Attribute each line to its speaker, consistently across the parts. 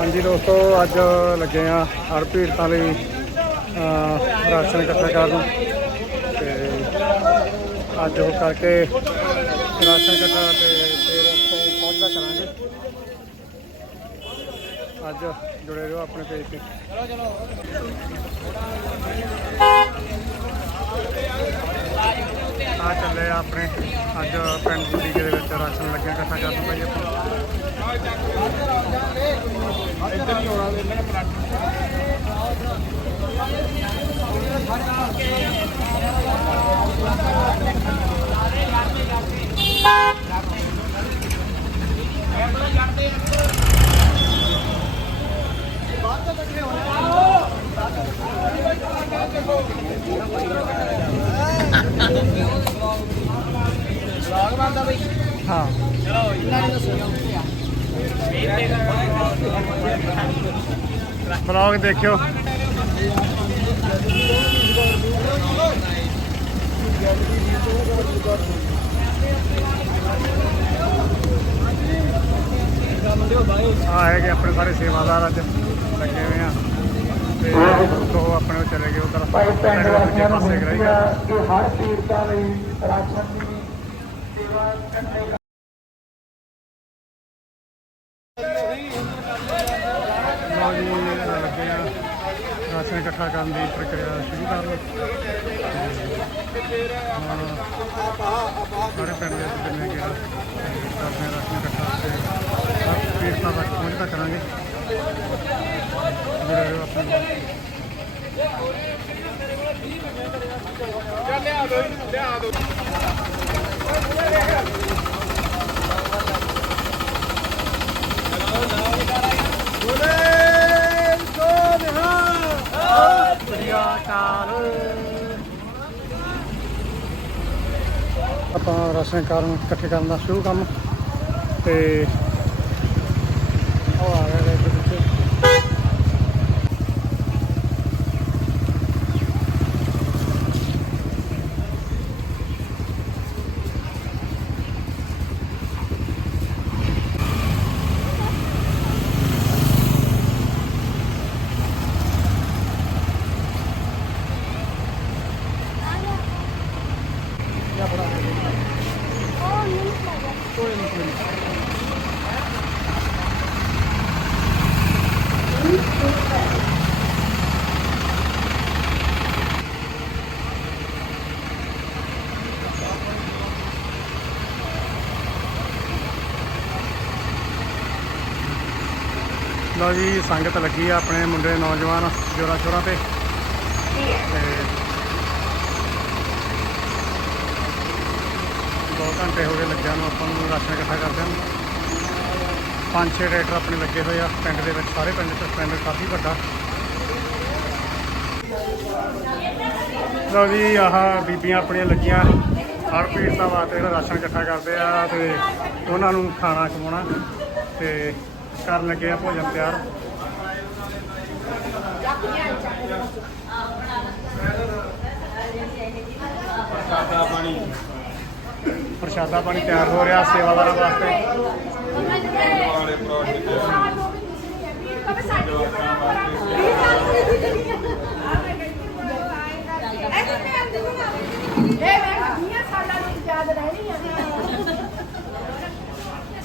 Speaker 1: ਹਾਂਜੀ ਦੋਸਤੋ, ਅੱਜ ਲੱਗੇ ਆ ਹਰ ਪੀੜਤਾਂ ਲਈ ਰਾਸ਼ਨ ਇਕੱਠਾ ਕਰਨ। ਤੇ ਅੱਜ ਉਹ ਕਰਕੇ ਰਾਸ਼ਨ ਇਕੱਠਾ ਤੇ ਫਿਰ ਉੱਥੇ ਪਹੁੰਚਦਾ ਕਰਾਂਗੇ। ਅੱਜ ਜੁੜੇ ਰਹੋ ਆਪਣੇ ਪੇਜ ਤੇ। ਆ ਚੱਲੇ ਆ ਆਪਣੇ, ਅੱਜ ਪਿੰਡ ਬੁੱਢੀ ਦੇ ਵਿੱਚ ਰਾਸ਼ਨ ਲੱਗਿਆ ਇਕੱਠਾ ਕਰਨ ਭਾਈ ਆਪਾਂ। ਹਾਂ। ਬਲੌਗ ਦੇਖਿਓ ਆ ਹੈਗੇ ਆਪਣੇ ਸਾਰੇ ਸੇਵਾਦਾਰ ਅੱਜ ਲੱਗੇ ਹੋਏ ਆ ਤੇ ਦੋ ਆਪਣੇ ਉਹ ਚਲੇ ਗਏ ਉਧਰ
Speaker 2: ਭਾਈ ਪਿੰਡ
Speaker 1: ਦੂਜੇ
Speaker 2: ਵਾਸੀਆਂ ਨੂੰ
Speaker 1: ਪਾਸੇ
Speaker 2: ਬੇਨਤੀ
Speaker 1: ਕਰਾਈ
Speaker 2: ਆ ਕਿ ਹਰ ਪੀੜਤਾਂ ਲਈ ਰਾਸ਼ਨ ਦੀ ਸੇਵਾ ਕਰਨੇ
Speaker 1: ਰਾਸ਼ਨ ਇਕੱਠਾ ਕਰਨ ਦੀ ਪ੍ਰਕਿਰਿਆ ਸ਼ੁਰੂ ਕਰ ਲਓ ਸਾਰੇ ਪਿੰਡ ਦੇ ਜਿੰਨੇ ਕਿ ਕਰਦੇ ਆ ਰਾਸ਼ਨ ਇਕੱਠਾ ਤੇ ਸਭ ਪੀੜਤਾਂ ਤੱਕ ਪਹੁੰਚਦਾ ਕਰਾਂਗੇ ਜੁੜੇ ਰਹੋ ਆਪਣੇ ਨਾਲ। ਆਪਾਂ ਰਾਸ਼ਨ ਕਾਰਨ ਇਕੱਠੇ ਕਰਨ ਦਾ ਸ਼ੁਰੂ ਕੰਮ ਤੇ ਉਹ ਆ ਗਿਆ ਇਹਦੇ ਵਿੱਚ ਲਓ ਜੀ, ਸੰਗਤ ਲੱਗੀ ਆ ਆਪਣੇ ਮੁੰਡੇ ਨੌਜਵਾਨ ਜੋਰਾਂ ਸ਼ੋਰਾਂ ਤੇ। ਤੇ ਦੋ ਘੰਟੇ ਹੋ ਗਏ ਲੱਗਿਆ ਨੂੰ ਆਪਾਂ ਨੂੰ ਰਾਸ਼ਨ ਇਕੱਠਾ ਕਰਦੇ ਹਾਂ। ਪੰਜ ਛੇ ਟਰੈਕਟਰ ਆਪਣੇ ਲੱਗੇ ਹੋਏ ਆ, ਪਿੰਡ ਦੇ ਵਿੱਚ ਸਾਰੇ ਪਿੰਡ ਚ, ਪਿੰਡ ਕਾਫੀ ਵੱਡਾ। ਲਓ ਜੀ, ਆਹ ਬੀਬੀਆਂ ਆਪਣੀਆਂ ਲੱਗੀਆਂ। ਹਰ ਪੀੜਤਾਂ ਵਾਸਤੇ ਜਿਹੜਾ ਰਾਸ਼ਨ ਇਕੱਠਾ ਕਰਦੇ ਆ ਤੇ ਉਹਨਾਂ ਨੂੰ ਖਾਣਾ ਖਵਾਉਣਾ। ਤੇ ਕਰਨ ਲੱਗੇ ਆ ਭੋਜਨ ਤਿਆਰ। ਪ੍ਰਸ਼ਾਦਾ ਪਾਣੀ। ਤਿਆਰ ਹੋ ਰਿਹਾ ਸੇਵਾਦਾਰਾਂ ਵਾਸਤੇ।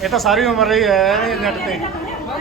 Speaker 1: ਇਹ ਤਾਂ ਸਾਰੀ ਉਮਰ ਰਹੀ ਹੈ ਨੈਟ ਤੇ।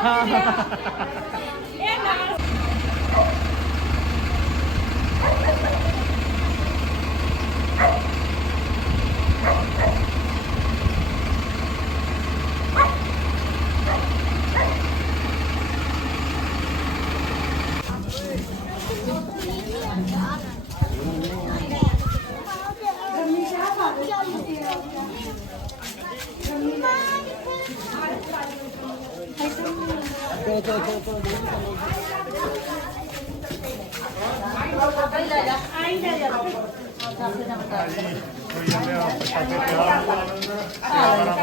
Speaker 1: ハハハハ!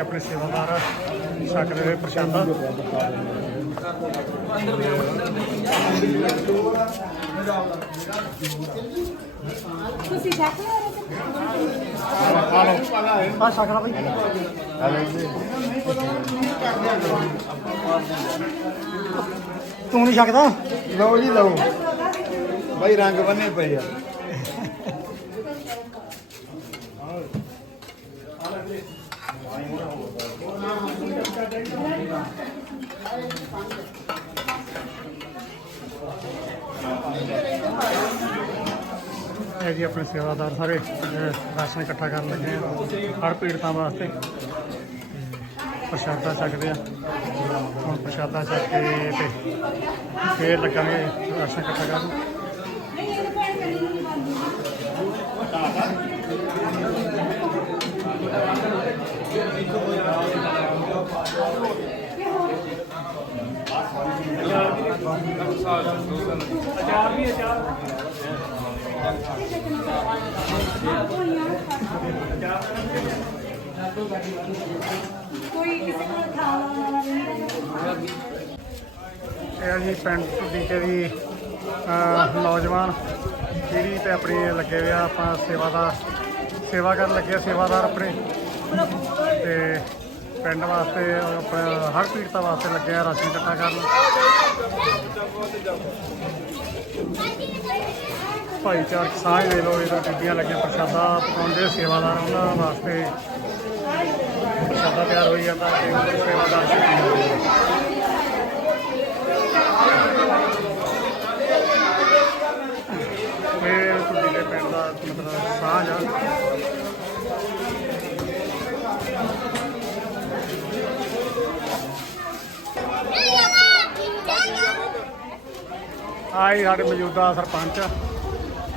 Speaker 1: ਆਪਣੇ ਸੇਵਾਦਾਰ ਛਕਦੇ ਹੋਏ ਪ੍ਰਸ਼ਾਦਾ।
Speaker 3: ਤੁਸੀਂ ਛੱਕ
Speaker 1: ਆ ਲਓ ਆ ਛਕ ਲਾ ਭਾਈ ਤੂੰ ਨਹੀਂ ਛਕਦਾ?
Speaker 4: ਲਓ ਜੀ ਲਓ। ਬਾਈ ਰੰਗ ਬੰਨੇ ਪਏ ਆ।
Speaker 1: ਇਹ ਜੀ ਆਪਣੇ ਸੇਵਾਦਾਰ ਸਾਰੇ ਰਾਸ਼ਨ ਇਕੱਠਾ ਕਰਨ ਲੱਗੇ ਆ। ਹਰ ਪੀੜਤਾਂ ਵਾਸਤੇ ਪ੍ਰਸ਼ਾਦਾ ਛਕਦੇ ਆ ਹੁਣ ਪ੍ਰਸ਼ਾਦਾ ਛਕ ਕੇ ਤੇ ਫੇਰ ਲੱਗਾਂਗੇ ਰਾਸ਼ਨ ਇਕੱਠਾ ਕਰਨ।
Speaker 3: ਕੋਈ ਕਿਸੇ ਕੋਲ ਖਾਣ ਵਾਲਾ ਨਹੀਂ
Speaker 1: ਇਹ ਆ ਜੀ ਪਿੰਡ ਟੁੱਡੀਕੇ ਦੀ ਅਹ, ਨੌਜਵਾਨ ਜਿਹੜੀ ਤੇ ਆਪਣੀ ਲੱਗੇ ਹੋਏ ਆ ਆਪਾਂ ਸੇਵਾ ਦਾ ਸੇਵਾ ਕਰਨ ਲੱਗੇ ਆ ਸੇਵਾਦਾਰ ਆਪਣੇ। ਤੇ ਪਿੰਡ ਵਾਸਤੇ ਆਪਣਾ ਹਰ ਪੀੜਤਾ ਵਾਸਤੇ ਲੱਗਿਆ ਰਾਸ਼ਨ ਇਕੱਠਾ ਕਰਨ। ਭਾਈਚਾਰਕ ਸਾਂਝ ਦੇ ਲੋ ਇਹਦਾ ਬੀਬੀਆਂ ਲੱਗੀਆਂ, ਪ੍ਰਸ਼ਾਦਾ ਪਕਾਉਂਦੇ ਸੇਵਾਦਾਰ ਉਹਨਾਂ ਵਾਸਤੇ ਪ੍ਰਸ਼ਾਦਾ ਤਿਆਰ ਹੋਈ ਜਾਂਦਾ ਤੇ ਉਹ ਸੇਵਾਦਾਰ ਇਹ ਤੁਹਾਡੇ ਦੇ ਪਿੰਡ ਦਾ ਮਤਲਬ ਸਾਂਝ ਆ। ਆਈ ਸਾਡੇ ਮੌਜੂਦਾ ਸਰਪੰਚ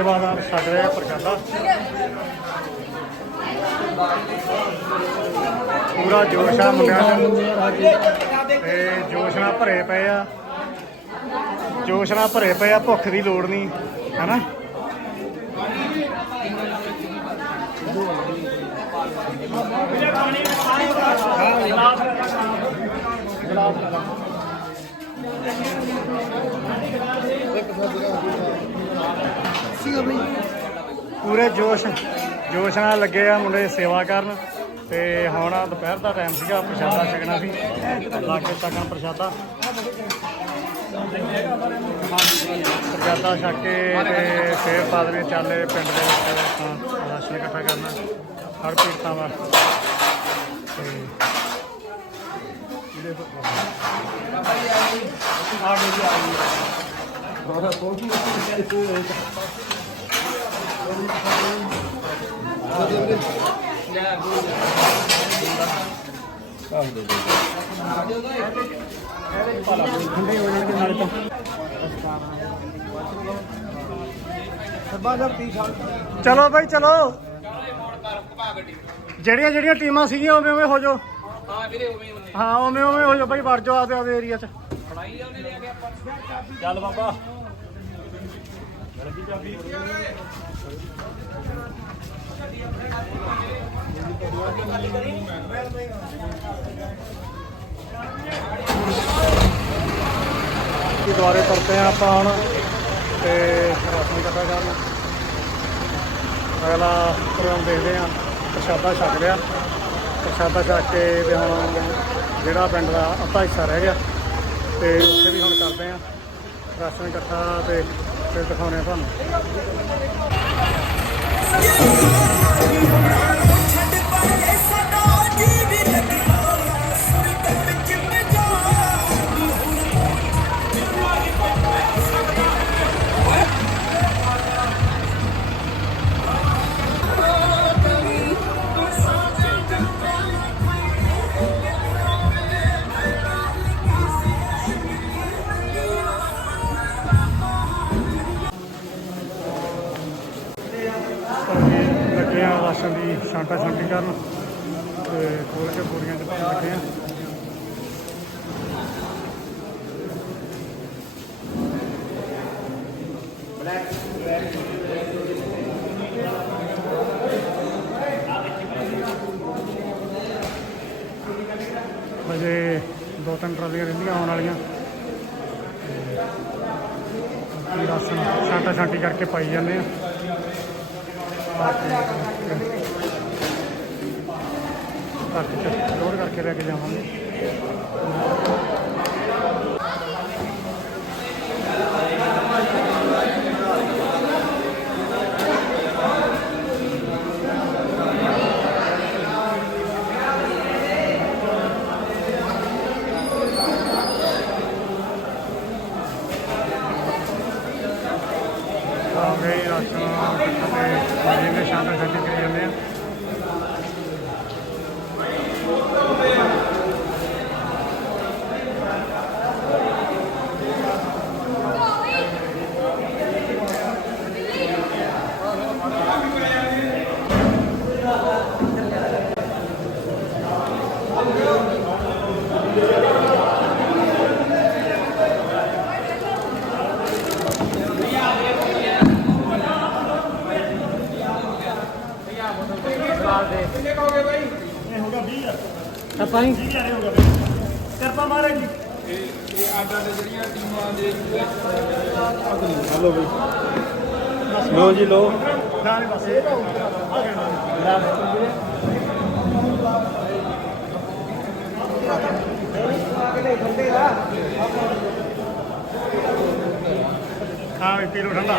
Speaker 1: ਸੇਵਾਦਾਰ ਛੱਡ ਰਿਹਾ ਪ੍ਰਸ਼ਾਦਾ। ਪੂਰਾ ਜੋਸ਼ ਆ ਮੁੰਡਿਆਂ ਨੂੰ ਤੇ ਜੋਸ਼ ਨਾਲ ਭਰੇ ਪਏ ਆ। ਜੋਸ਼ ਨਾਲ ਭਰੇ ਪਏ ਆ, ਭੁੱਖ ਦੀ ਲੋੜ ਨਹੀਂ, ਹੈਨਾ? ਪੂਰੇ ਜੋਸ਼ ਜੋਸ਼ ਨਾਲ ਲੱਗੇ ਆ ਮੁੰਡੇ ਸੇਵਾ ਕਰਨ। ਤੇ ਹੁਣ ਦੁਪਹਿਰ ਦਾ ਟਾਈਮ ਸੀਗਾ, ਪ੍ਰਸ਼ਾਦਾ ਛਕਣਾ ਸੀ। ਲਾ ਕੇ ਤੱਕਣ ਪ੍ਰਸ਼ਾਦਾ। ਪ੍ਰਸ਼ਾਦਾ ਛਕ ਕੇ ਤੇ ਫੇਰ ਪਾਦਰੇ ਚੱਲੇ ਪਿੰਡ ਦੇ ਵਿੱਚ ਰਾਸ਼ਨ ਇਕੱਠਾ ਕਰਨਾ, ਹਰ ਪੀੜਤਾਂ ਵਾਸਤੇ ਤੇ ਠੰਡੇ ਹੋ ਜਾਣਗੇ ਨਾਲੇ ਤਾਂ ਚਲੋ ਭਾਈ ਚਲੋ। ਜਿਹੜੀਆਂ ਜਿਹੜੀਆਂ ਟੀਮਾਂ ਸੀਗੀਆਂ ਉਵੇਂ ਉਵੇਂ ਹੋ ਜਾਓ। ਹਾਂ ਵੀਰੇ ਉਵੇਂ ਉਵੇਂ ਹਾਂ ਉਵੇਂ ਉਵੇਂ ਹੋ ਜਾਓ ਭਾਈ ਵੜ ਜਾਓ ਆਪਦੇ ਆਪਦੇ ਏਰੀਆ 'ਚ।
Speaker 5: ਚੱਲ ਬਾਬਾ।
Speaker 1: ਕਿ ਦੁਆਰੇ ਤੁਰਤੇ ਆ ਆਪਾਂ ਹੁਣ ਤੇ ਰਾਸ਼ਨ ਇਕੱਠਾ ਕਰਨ। ਅਗਲਾ ਪ੍ਰੋਗਰਾਮ ਦੇਖਦੇ ਆ ਪ੍ਰਸ਼ਾਦਾ ਛਕ ਲਿਆ। ਪ੍ਰਸ਼ਾਦਾ ਛਕ ਕੇ ਤੇ ਹੁਣ ਜਿਹੜਾ ਪਿੰਡ ਦਾ ਅੱਧਾ ਹਿੱਸਾ ਰਹਿ ਗਿਆ। ਤੇ ਉੱਥੇ ਵੀ ਹੁਣ ਕਰਦੇ ਆ ਰਾਸ਼ਨ ਇਕੱਠਾ ਤੇ ਫਿਰ ਦਿਖਾਉਣੇ ਆ ਤੁਹਾਨੂੰ। ਅਜੇ ਦੋ ਤਿੰਨ ਟਰਾਲੀਆਂ ਰਹਿੰਦੀਆਂ ਆਉਣ ਵਾਲੀਆਂ। ਤੇ ਰਾਸ਼ਨ ਛਾਂਟਾ ਛਾਂਟੀ ਕਰਕੇ ਪਾਈ ਜਾਂਦੇ ਆ। ਲੋਡ ਕਰਕੇ ਲੈ ਕੇ ਜਾਵਾਂਗੇ ਆ ਗਏ ਰਾਸ਼ਨ ਤੇ ਜਿਵੇਂ ਸ਼ਾਂਤ ਛੱਡ ਕੇ ਜਾਂਦੇ ਆ ਆਪਾਂ ਹੀ ਕਿਰਪਾ ਮਹਾਰਾਜ ਜੀ।
Speaker 4: ਲੋ ਜੀ ਲੋ
Speaker 1: ਨਾਲ ਬਸ ਆ ਗਏ ਹਾਂ। ਵੀ ਪੀ ਲਓ ਠੰਡਾ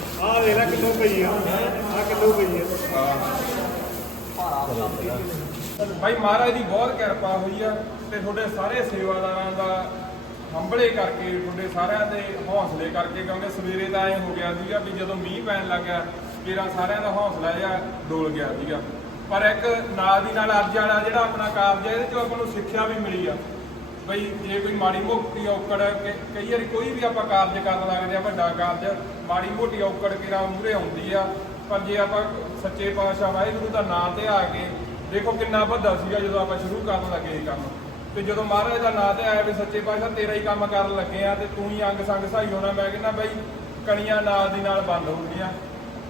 Speaker 1: ਲੈ
Speaker 4: ਲੈ ਕਿਲੋ ਪਈ ਆ। ਆ ਕਿਲੋ ਪਈ ਆ।
Speaker 6: ਭਾਈ ਮਹਾਰਾਜ ਦੀ ਬਹੁਤ ਕਿਰਪਾ ਹੋਈ ਆ ਤੇ ਤੁਹਾਡੇ ਸਾਰੇ ਸੇਵਾਦਾਰਾਂ ਦਾ ਹੰਬਲੇ ਕਰਕੇ, ਤੁਹਾਡੇ ਸਾਰਿਆਂ ਦੇ ਹੌਸਲੇ ਕਰਕੇ ਕਿਉਂਕਿ ਸਵੇਰੇ ਤਾਂ ਐ ਹੋ ਗਿਆ ਸੀਗਾ ਵੀ ਜਦੋਂ ਮੀਂਹ ਪੈਣ ਲੱਗਿਆ, ਮੇਰਾ ਸਾਰਿਆਂ ਦਾ ਹੌਸਲਾ ਜਿਹਾ ਡੋਲ ਗਿਆ ਸੀਗਾ। ਪਰ ਇੱਕ ਨਾਲ ਦੀ ਨਾਲ ਅੱਜ ਵਾਲਾ ਜਿਹੜਾ ਆਪਣਾ ਕਾਰਜ ਹੈ ਇਹਦੇ ਚੋਂ ਆਪਾਂ ਨੂੰ ਸਿੱਖਿਆ ਵੀ ਮਿਲੀ ਆ। ਬਈ ਜੇ ਕੋਈ ਮਾੜੀ ਮੋਟੀ ਔਕੜ ਕਿ- ਕਈ ਵਾਰੀ ਕੋਈ ਵੀ ਆਪਾਂ ਕਾਰਜ ਕਰਨ ਲੱਗਦੇ ਆ, ਵੱਡਾ ਕਾਰਜ, ਮਾੜੀ ਮੋਟੀ ਔਕੜ ਕਿਰਾ ਮੂਰੇ ਆਉਂਦੀ ਆ। ਪਰ ਜੇ ਆਪਾਂ ਸੱਚੇ ਪਾਤਸ਼ਾਹ ਵਾਹਿਗੁਰੂ ਦਾ ਨਾਮ ਤੇ ਆ ਕੇ ਦੇਖੋ ਕਿੰਨਾ ਵੱਡਾ ਸੀਗਾ ਜਦੋਂ ਆਪਾਂ ਸ਼ੁਰੂ ਕਰਨ ਲੱਗੇ ਇਹ ਕੰਮ। ਤੇ ਜਦੋਂ ਮਹਾਰਾਜ ਦਾ ਨਾਮ ਤੇ ਆਇਆ ਵੀ ਸੱਚੇ ਪਾਤਸ਼ਾਹ ਤੇਰਾ ਹੀ ਕੰਮ ਕਰਨ ਲੱਗੇ ਆ ਤੇ ਤੂੰ ਹੀ ਅੰਗ ਸੰਗ ਸਹਾਈ ਹੋਣਾ, ਮੈਂ ਕਹਿੰਦਾ ਬਈ ਕਣੀਆਂ ਨਾਲ ਦੀ ਨਾਲ ਬੰਦ ਹੋ ਗਈਆਂ।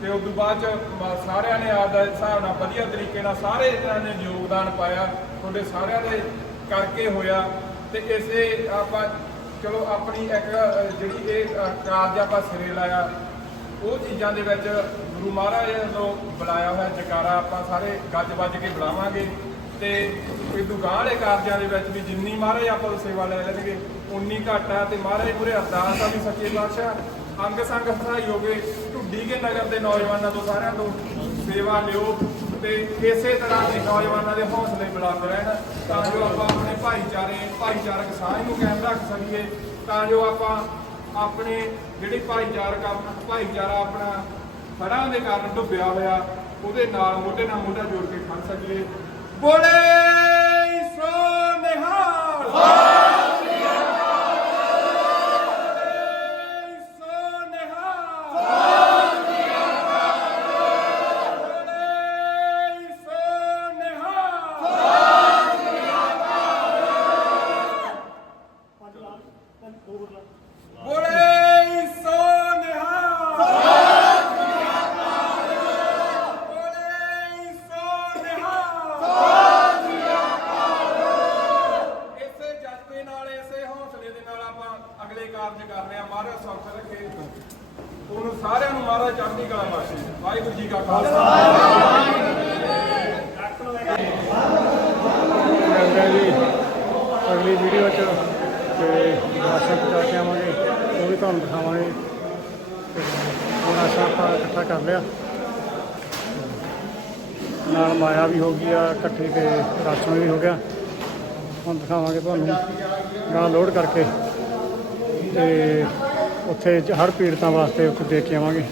Speaker 6: ਤੇ ਉਸ ਤੋਂ ਬਾਅਦ ਚ ਮ- ਸਾਰਿਆਂ ਨੇ ਆਪਦਾ ਹਿਸਾਬ ਨਾਲ ਵਧੀਆ ਤਰੀਕੇ ਨਾਲ ਸਾਰੇ ਇਹਨਾਂ ਨੇ ਯੋਗਦਾਨ ਪਾਇਆ। ਤੁਹਾਡੇ ਸਾਰਿਆਂ ਦੇ ਕਰਕੇ ਹੋਇਆ। ਤੇ ਇਸੇ ਆਪਾਂ, ਚਲੋ ਆਪਣੀ ਇੱਕ ਜਿਹੜੀ ਇਹ ਕਾਰਜ ਆਪਾਂ ਸਿਰੇ ਲਾਇਆ, ਉਹ ਚੀਜ਼ਾਂ ਦੇ ਵਿੱਚ ਗੁਰੂ ਮਹਾਰਾਜ ਵੱਲੋਂ ਬੁਲਾਇਆ ਹੋਇਆ ਜਕਾਰਾ ਆਪਾਂ ਸਾਰੇ ਗੱਜ ਵੱਜ ਕੇ ਬੁਲਾਵਾਂਗੇ। ਤੇ ਇਦੋਂ ਗਾਂਹ ਵਾਲੇ ਕਾਰਜਾਂ ਦੇ ਵਿੱਚ ਵੀ ਜਿੰਨੀ ਮਹਾਰਾਜ ਆਪਾਂ ਤੋਂ ਸੇਵਾ ਲੈ ਲੈਣਗੇ, ਉਨੀ ਘੱਟ ਆ। ਤੇ ਮਹਾਰਾਜ ਪੂਰੇ ਅਰਦਾਸ ਆ ਵੀ ਸੱਚੇ ਪਾਤਸ਼ਾਹ, ਅੰਗ ਸੰਗ ਸਹਾਈ ਹੋਗੇ ਢੁੱਡੀ ਕੇ ਨਗਰ ਦੇ ਨੌਜਵਾਨਾਂ ਤੋਂ ਸਾਰਿਆਂ ਤੋਂ ਸੇਵਾ ਲਿਓ। ਤੇ ਇਸੇ ਤਰ੍ਹਾਂ ਦੇ ਨੌਜਵਾਨਾਂ ਦੇ ਹੌਸਲੇ ਬੁਲੰਦ ਰਹਿਣ, ਤਾਂ ਜੋ ਆਪਾਂ ਆਪਣੇ ਭਾਈਚਾਰੇ, ਭਾਈਚਾਰਕ ਸਾਂਝ ਨੂੰ ਕਾਇਮ ਰੱਖ ਸਕੀਏ, ਤਾਂ ਜੋ ਆਪਾਂ ਆਪਣੇ ਜਿਹੜੀ ਭਾਈਚਾਰਕ ਆਪਣਾ ਭਾਈਚਾਰਾ ਆਪਣਾ ਫੜਾਂ ਦੇ ਕਾਰਨ ਡੁੱਬਿਆ ਹੋਇਆ, ਉਹਦੇ ਨਾਲ ਮੋਢੇ ਨਾਲ ਮੋਢਾ ਜੋੜ ਕੇ ਖੜ ਸਕੀਏ। ਬੋਲੇ ਸੋ ਨਿਹਾਲ! ਹਾਂ ਜੀ।
Speaker 1: ਅਗਲੀ ਵੀਡੀਓ 'ਚ ਤੇ ਰਾਸ਼ਨ ਪਹੁੰਚਾ ਕੇ ਆਵਾਂਗੇ, ਉਹ ਵੀ ਤੁਹਾਨੂੰ ਦਿਖਾਵਾਂਗੇ। ਤੇ ਹੁਣ ਆਸ਼ਾ ਆਪਾਂ ਇਕੱਠਾ ਕਰ ਲਿਆ। ਨਾਲ ਮਾਇਆ ਵੀ ਹੋ ਗਈ ਆ, ਇਕੱਠੇ ਤੇ ਰਾਸ਼ਨ ਵੀ ਹੋ ਗਿਆ। ਹੁਣ ਦਿਖਾਵਾਂਗੇ ਤੁਹਾਨੂੰ ਗਾਂ ਲੋਡ ਕਰਕੇ। ਤੇ ਉੱਥੇ ਹਰ ਪੀੜਤਾਂ ਵਾਸਤੇ ਉੱਥੇ ਦੇਖ ਕੇ ਆਵਾਂਗੇ।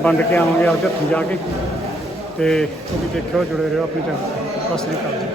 Speaker 1: ਵੰਡ ਕੇ ਆਵਾਂਗੇ ਆਪਦੇ ਹੱਥੀਂ ਜਾ ਕੇ। ਤੇ ਤੁਸੀਂ ਦੇਖਿਓ, ਜੁੜੇ ਰਹੋ ਆਪਣੀ ਚੈਨਲ ਤੇ ਸਤਿ